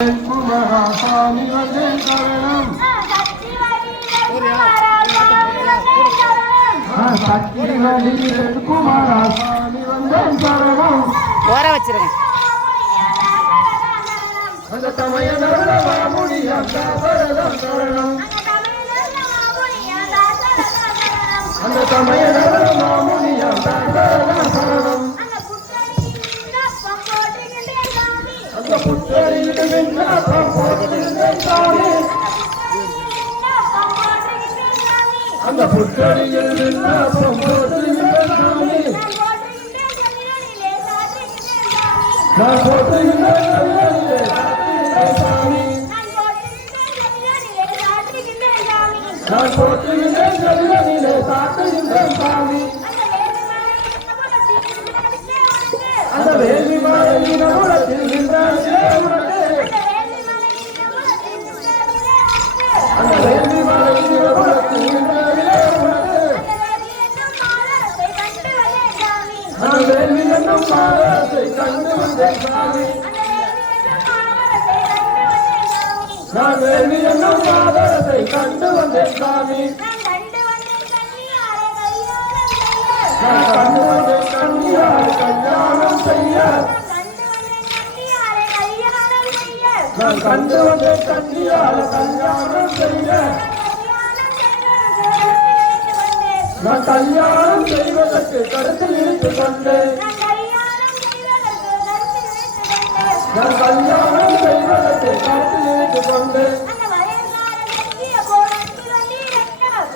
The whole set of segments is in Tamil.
குமாரசாமி வந்தே சரணம் சக்திவடி குமாரசாமி வந்தே சரணம் ஓர வச்சிருங்க. அந்த தமையனோட மாமுனியம் சரணம் சரணம் அந்த தமையனோட மாமுனியம் சரணம் சரணம் அந்த புத்தரியில் விண்ணப்பம் போற்றுகின்றேன் சாமி அந்த புத்தரியில் விண்ணப்பம் போற்றுகின்றேன் சாமி நான் போற்றுகின்றேன் சாமி நான் போற்றுகின்றேன் செல்வனிலே சாட்டுகின்றேன் சாமி அந்த வேலி மாலையின் உலகில் நின்றார்களே உனக்கு அந்த வேலி மாலையின் உலகில் நின்றார்களே உனக்கு அந்த வேலி என்னும் மாலத்தை கண்டு வந்தேன் சாமி நான் வேலி என்னும் மாலத்தை கண்டு வந்தேன் சாமி நான் கண்டு வந்தேன் கண்ணியார் கல்யாணம் செய்ய நான் கண்டு வந்தேன் கண்ணியார் கல்யாணம் செய்ய நான் கல்யாணம் செய்வதற்கு கருத்தில் இருந்து கொண்டேன் நான் கல்யாணம் செய்வதற்கு கருத்தில் இருந்து கொண்டேன்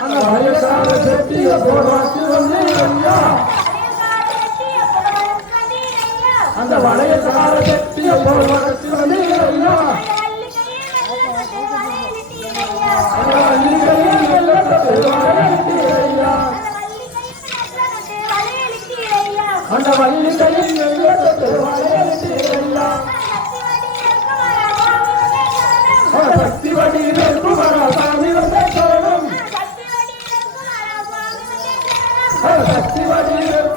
அந்த வயசான செட்டிய போராட்சி வந்தீரையா அந்த வளையக்கார செட்டிய போராட்சி வந்தீரையா அந்த வள்ளிகையில் வெள்ளத்தை வளையலிட்டீரையா அந்த வள்ளிகையில் வெள்ளத்தை வளையலிட்டீரையா சக்தி வடிவில் குமாரசாமி வந்தே சரணம் சக்தி வடிவில்